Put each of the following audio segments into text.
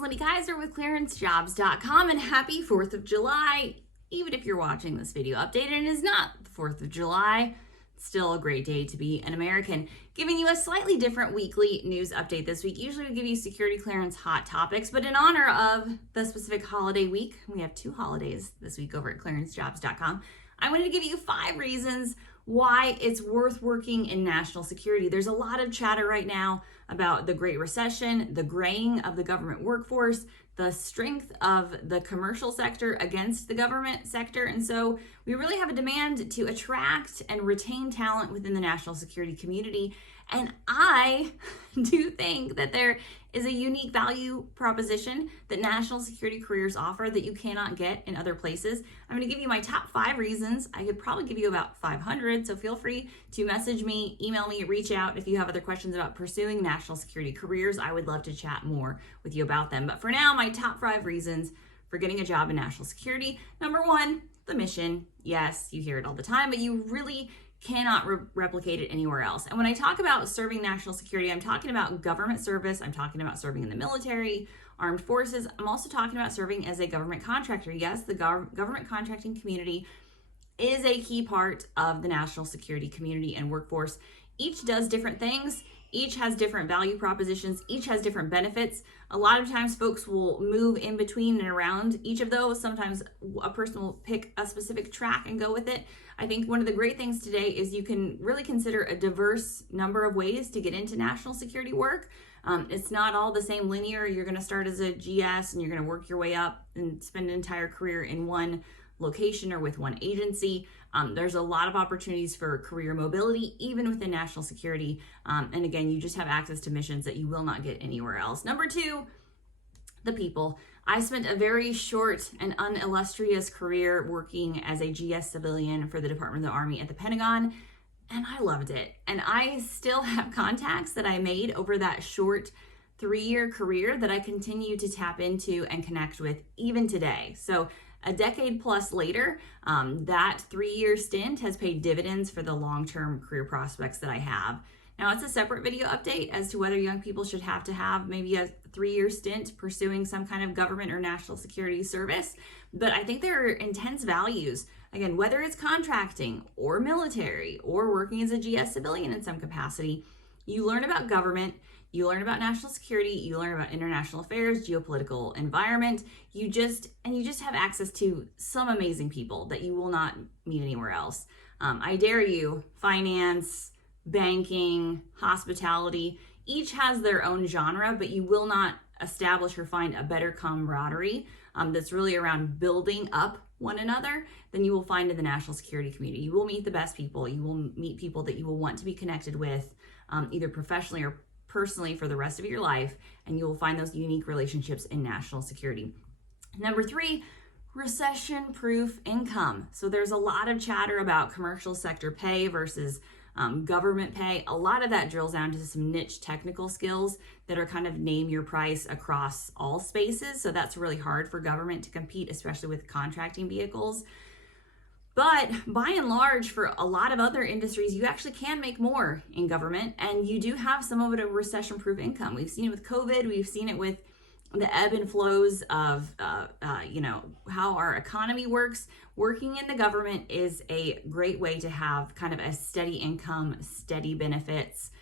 is Lindy Kaiser with clearancejobs.com, and happy 4th of July. Even if you're watching this video update and it is not the 4th of July, it's still a great day to be an American. Giving you a slightly different weekly news update this week. Usually we give you security clearance hot topics, but in honor of the specific holiday week, we have 2 holidays this week over at clearancejobs.com. I wanted to give you 5 reasons why it's worth working in national security. There's a lot of chatter right now about the Great Recession, the graying of the government workforce, the strength of the commercial sector against the government sector. And so we really have a demand to attract and retain talent within the national security community. And I do think that there is a unique value proposition that national security careers offer that you cannot get in other places. I'm going to give you my top 5 reasons. I could probably give you about 500, so feel free to message me, email me, reach out if you have other questions about pursuing national security careers. I would love to chat more with you about them. But for now, my top 5 reasons for getting a job in national security. Number 1, the mission. Yes, you hear it all the time, but you really cannot replicate it anywhere else. And when I talk about serving national security, I'm talking about government service. I'm talking about serving in the military, armed forces. I'm also talking about serving as a government contractor. Yes, the government contracting community is a key part of the national security community and workforce. Each does different things. Each has different value propositions. Each has different benefits. A lot of times folks will move in between and around each of those. Sometimes a person will pick a specific track and go with it. I think one of the great things today is you can really consider a diverse number of ways to get into national security work. It's not all the same linear. You're going to start as a GS and you're going to work your way up and spend an entire career in one location or with one agency. There's a lot of opportunities for career mobility, even within national security. And again, you just have access to missions that you will not get anywhere else. Number 2, the people. I spent a very short and unillustrious career working as a GS civilian for the Department of the Army at the Pentagon, and I loved it. And I still have contacts that I made over that short 3-year career that I continue to tap into and connect with even today. So a decade plus later, that 3-year stint has paid dividends for the long-term career prospects that I have. Now, it's a separate video update as to whether young people should have to have maybe a 3-year stint pursuing some kind of government or national security service. But I think there are intense values. Again, whether it's contracting or military or working as a GS civilian in some capacity, you learn about government, you learn about national security, you learn about international affairs, geopolitical environment. You just have access to some amazing people that you will not meet anywhere else. I dare you, finance, banking, hospitality, each has their own genre, but you will not establish or find a better camaraderie that's really around building up one another than you will find in the national security community. You will meet the best people. You will meet people that you will want to be connected with, either professionally or personally for the rest of your life, and you will find those unique relationships in national security. Number 3, recession-proof income. So there's a lot of chatter about commercial sector pay versus government pay. A lot of that drills down to some niche technical skills that are kind of name your price across all spaces. So that's really hard for government to compete, especially with contracting vehicles. But by and large, for a lot of other industries, you actually can make more in government, and you do have some of it a recession-proof income. We've seen it with COVID. We've seen it with the ebb and flows of, how our economy works. Working in the government is a great way to have kind of a steady income, steady benefits,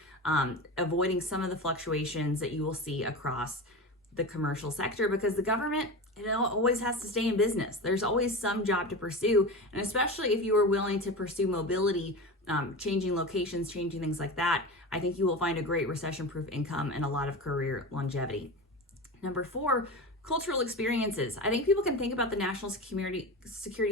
avoiding some of the fluctuations that you will see across the commercial sector, because the government, it always has to stay in business. There's always some job to pursue, and especially if you are willing to pursue mobility, changing locations, changing things like that, I think you will find a great recession-proof income and a lot of career longevity. Number 4, cultural experiences. I think people can think about the national security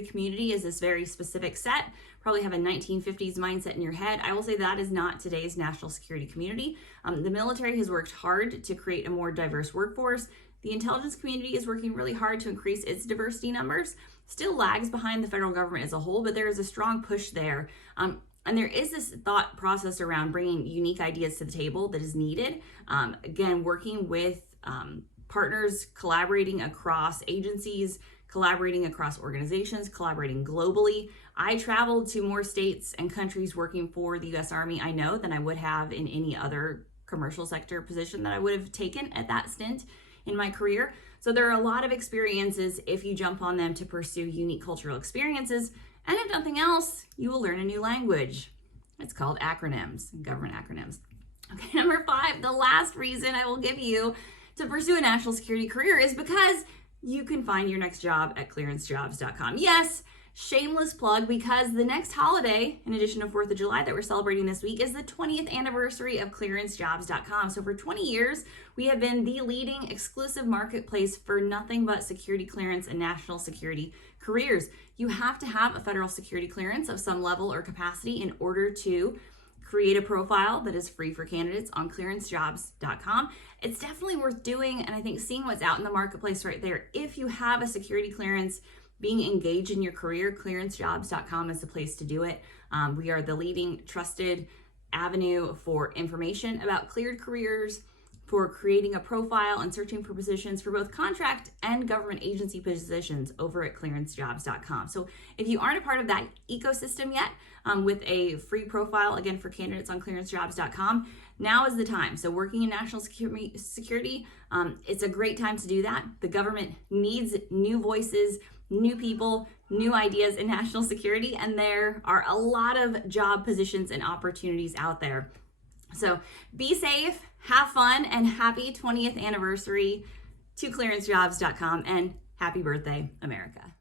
community as this very specific set, probably have a 1950s mindset in your head. I will say that is not today's national security community. The military has worked hard to create a more diverse workforce. The intelligence community is working really hard to increase its diversity numbers. Still lags behind the federal government as a whole, but there is a strong push there. And there is this thought process around bringing unique ideas to the table that is needed. Again, working with partners, collaborating across agencies, collaborating across organizations, collaborating globally. I traveled to more states and countries working for the U.S. Army, I know, than I would have in any other commercial sector position that I would have taken at that stint in my career. So there are a lot of experiences if you jump on them to pursue unique cultural experiences. And if nothing else, you will learn a new language. It's called acronyms, government acronyms. Okay, number 5, the last reason I will give you to pursue a national security career is because you can find your next job at clearancejobs.com. Yes, shameless plug, because the next holiday, in addition to 4th of July that we're celebrating this week, is the 20th anniversary of clearancejobs.com. So for 20 years, we have been the leading exclusive marketplace for nothing but security clearance and national security careers. You have to have a federal security clearance of some level or capacity in order to create a profile that is free for candidates on clearancejobs.com. It's definitely worth doing, and I think seeing what's out in the marketplace right there. If you have a security clearance, being engaged in your career, clearancejobs.com is the place to do it. We are the leading trusted avenue for information about cleared careers, for creating a profile and searching for positions for both contract and government agency positions over at clearancejobs.com. So if you aren't a part of that ecosystem yet, with a free profile, again, for candidates on clearancejobs.com, now is the time. So working in national security, it's a great time to do that. The government needs new voices, new people, new ideas in national security, and there are a lot of job positions and opportunities out there. So be safe, have fun, and happy 20th anniversary to clearancejobs.com, and happy birthday, America.